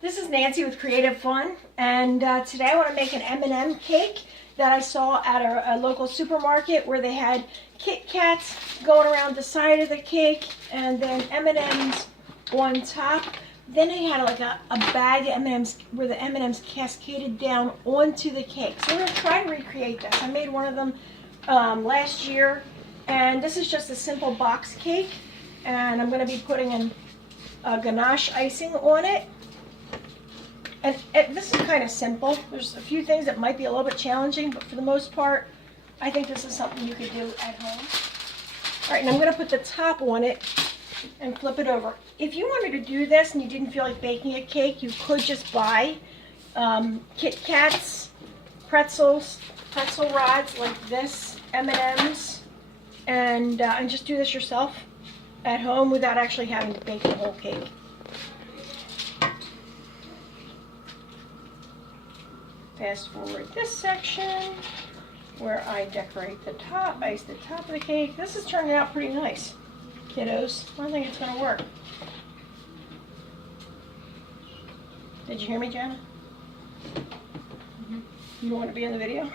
This is Nancy with Creative Fun, and today I want to make an M&M cake that I saw at a local supermarket where they had KitKats going around the side of the cake and then M&Ms on top. Then they had like a bag of M&Ms where the M&Ms cascaded down onto the cake. So we're going to try to recreate this. I made one of them last year, and this is just a simple box cake, and I'm going to be putting in ganache icing on it. And this is kind of simple. There's a few things that might be a little bit challenging, but for the most part, I think this is something you could do at home. All right, and I'm going to put the top on it and flip it over. If you wanted to do this and you didn't feel like baking a cake, you could just buy KitKats, pretzel rods like this, M&Ms, and just do this yourself at home without actually having to bake the whole cake. Fast forward this section where I decorate the top, ice the top of the cake. This is turning out pretty nice, kiddos. I think it's going to work. Did you hear me, Jenna? You don't want to be in the video?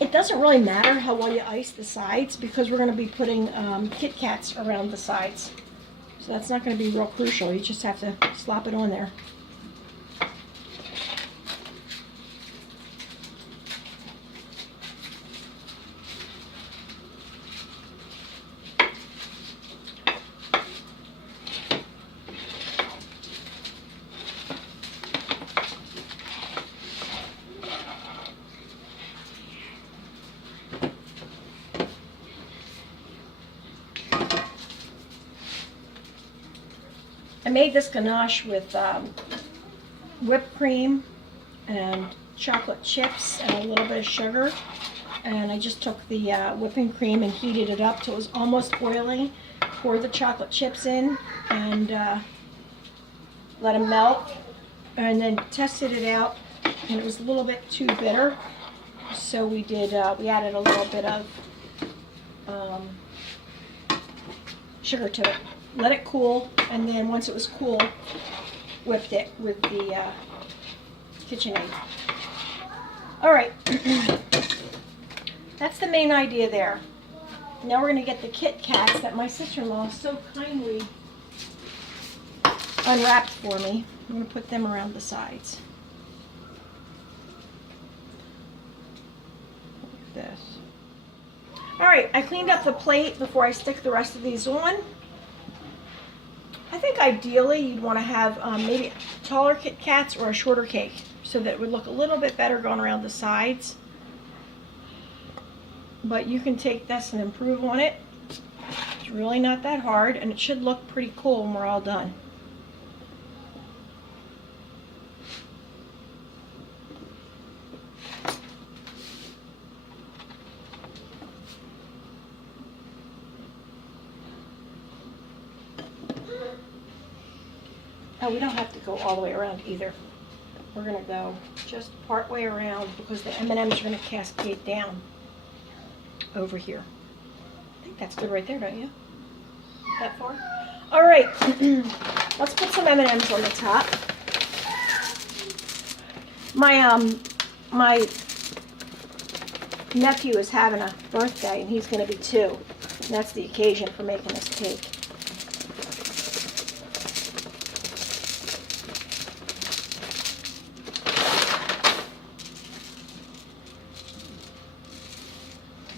It doesn't really matter how well you ice the sides because we're going to be putting KitKats around the sides. So that's not going to be real crucial. You just have to slop it on there. I made this ganache with whipped cream and chocolate chips and a little bit of sugar. And I just took the whipping cream and heated it up till it was almost boiling. Poured the chocolate chips in and let them melt. And then tested it out, and it was a little bit too bitter. So we added a little bit of sugar to it. Let it cool, and then once it was cool, whipped it with the KitchenAid. All right, that's the main idea there. Now we're going to get the KitKats that my sister-in-law so kindly unwrapped for me. I'm going to put them around the sides. Like this. All right, I cleaned up the plate before I stick the rest of these on. I think ideally you'd want to have maybe taller KitKats or a shorter cake so that it would look a little bit better going around the sides. But you can take this and improve on it. It's really not that hard, and it should look pretty cool when we're all done. Oh, we don't have to go all the way around either. We're going to go just part way around because the M&Ms are going to cascade down over here. I think that's good right there, don't you? That far? All right, let's put some M&Ms on the top. My nephew is having a birthday, and he's going to be 2. And that's the occasion for making this cake.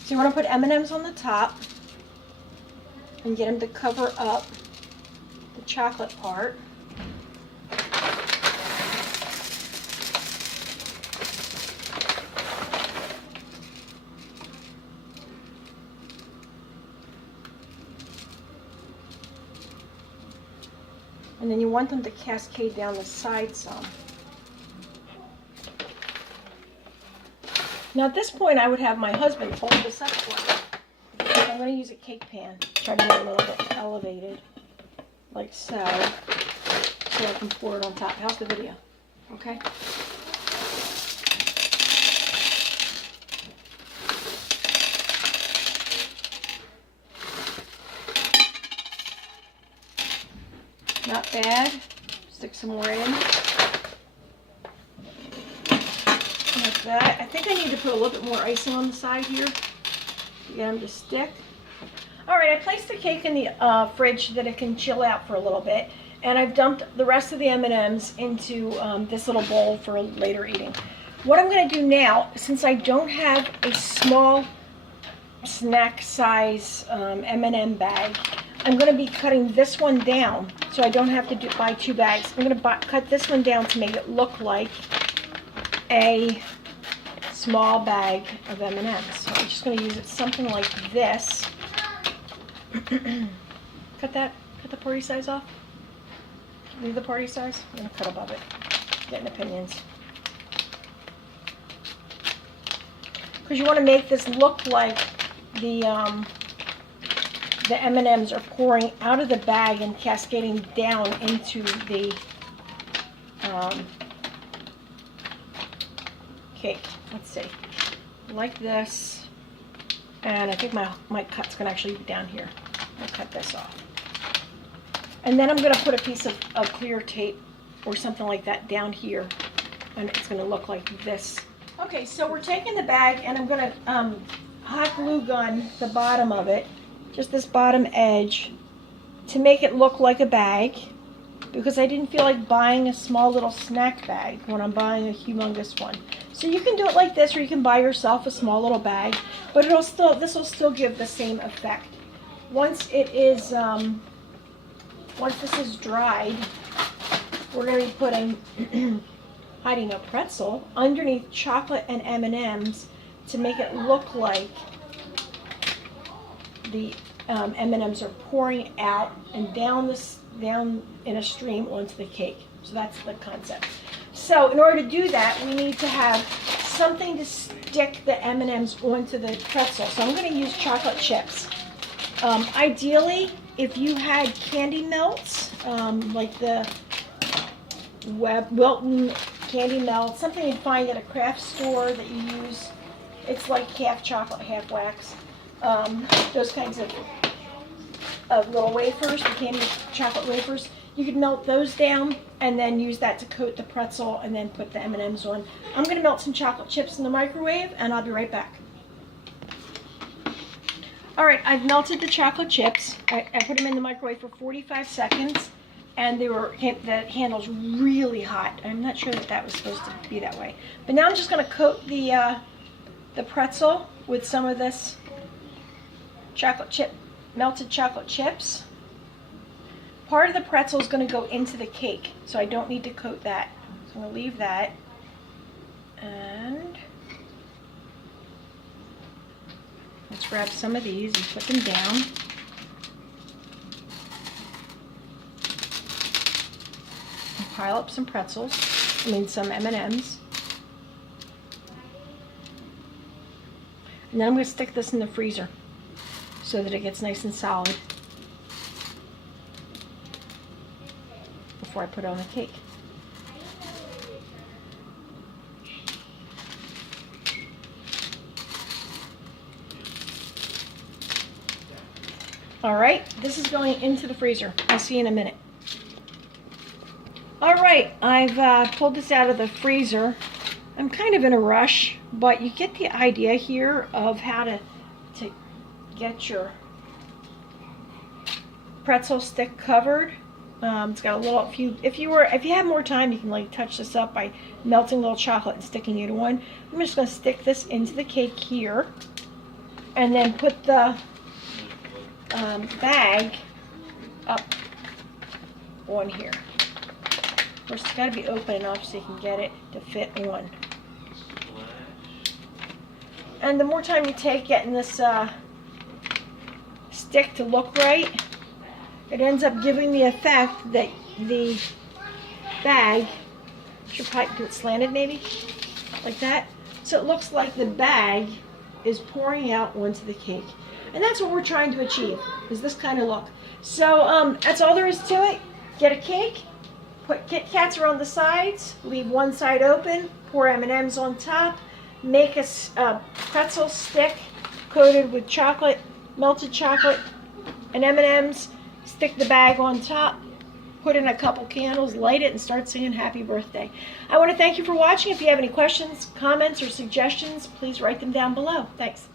So you want to put M&Ms on the top and get them to cover up the chocolate part. And then you want them to cascade down the side some. Now at this point I would have my husband hold this up for me. I'm going to use a cake pan. Try to get it a little bit elevated, like so I can pour it on top. How's the video? Okay? Not bad. Stick some more in. Like that. I think I need to put a little bit more icing on the side here to get them to stick. Alright, I placed the cake in the fridge so that it can chill out for a little bit. And I've dumped the rest of the M&Ms into this little bowl for later eating. What I'm going to do now, since I don't have a small snack size M&M bag, I'm going to be cutting this one down so I don't have to buy 2 bags. I'm going to cut this one down to make it look like a small bag of M&Ms. So I'm just going to use it something like this. Cut the party size off. Leave the party size. I'm going to cut above it. Getting opinions. Because you want to make this look like the M&Ms are pouring out of the bag and cascading down into the cake. Let's see. Like this. And I think my cut's going to actually be down here. I'll cut this off. And then I'm going to put a piece of clear tape or something like that down here. And it's going to look like this. Okay, so we're taking the bag and I'm going to hot glue gun the bottom of it. Just this bottom edge to make it look like a bag. Because I didn't feel like buying a small little snack bag when I'm buying a humongous one. So you can do it like this, or you can buy yourself a small little bag, but this will still give the same effect. Once this is dried, we're going to be putting hiding a pretzel underneath chocolate and M&Ms to make it look like the M&Ms are pouring out and down in a stream onto the cake. So that's the concept. So in order to do that, we need to have something to stick the M&Ms onto the pretzel. So I'm going to use chocolate chips. Ideally, if you had candy melts, like the Wilton candy melt, something you'd find at a craft store that you use, it's like half chocolate, half wax. Those kinds of little wafers, the candy chocolate wafers. You could melt those down and then use that to coat the pretzel and then put the M&Ms on. I'm going to melt some chocolate chips in the microwave and I'll be right back. Alright, I've melted the chocolate chips. I put them in the microwave for 45 seconds and the handle's really hot. I'm not sure that was supposed to be that way. But now I'm just going to coat the pretzel with some of this melted chocolate chips. Part of the pretzel is going to go into the cake, so I don't need to coat that. So I'm going to leave that. And let's grab some of these and put them down. And pile up some pretzels, some M&Ms. And then I'm going to stick this in the freezer so that it gets nice and solid before I put it on the cake. Alright, this is going into the freezer. I'll see you in a minute. Alright, I've pulled this out of the freezer. I'm kind of in a rush, but you get the idea here of how to get your pretzel stick covered. It's got a little, if you have more time, you can touch this up by melting a little chocolate and sticking it on. I'm just going to stick this into the cake here and then put the bag up on here. Of course, it's got to be open enough so you can get it to fit on. And the more time you take getting this stick to look right, it ends up giving the effect that the bag, should probably do it slanted maybe, like that. So it looks like the bag is pouring out onto the cake. And that's what we're trying to achieve, is this kind of look. So that's all there is to it. Get a cake, put KitKats around the sides, leave one side open, pour M&Ms on top, make a pretzel stick coated with chocolate, melted chocolate, and M&Ms, stick the bag on top, put in a couple candles, light it, and start singing happy birthday. I want to thank you for watching. If you have any questions, comments, or suggestions, please write them down below. Thanks.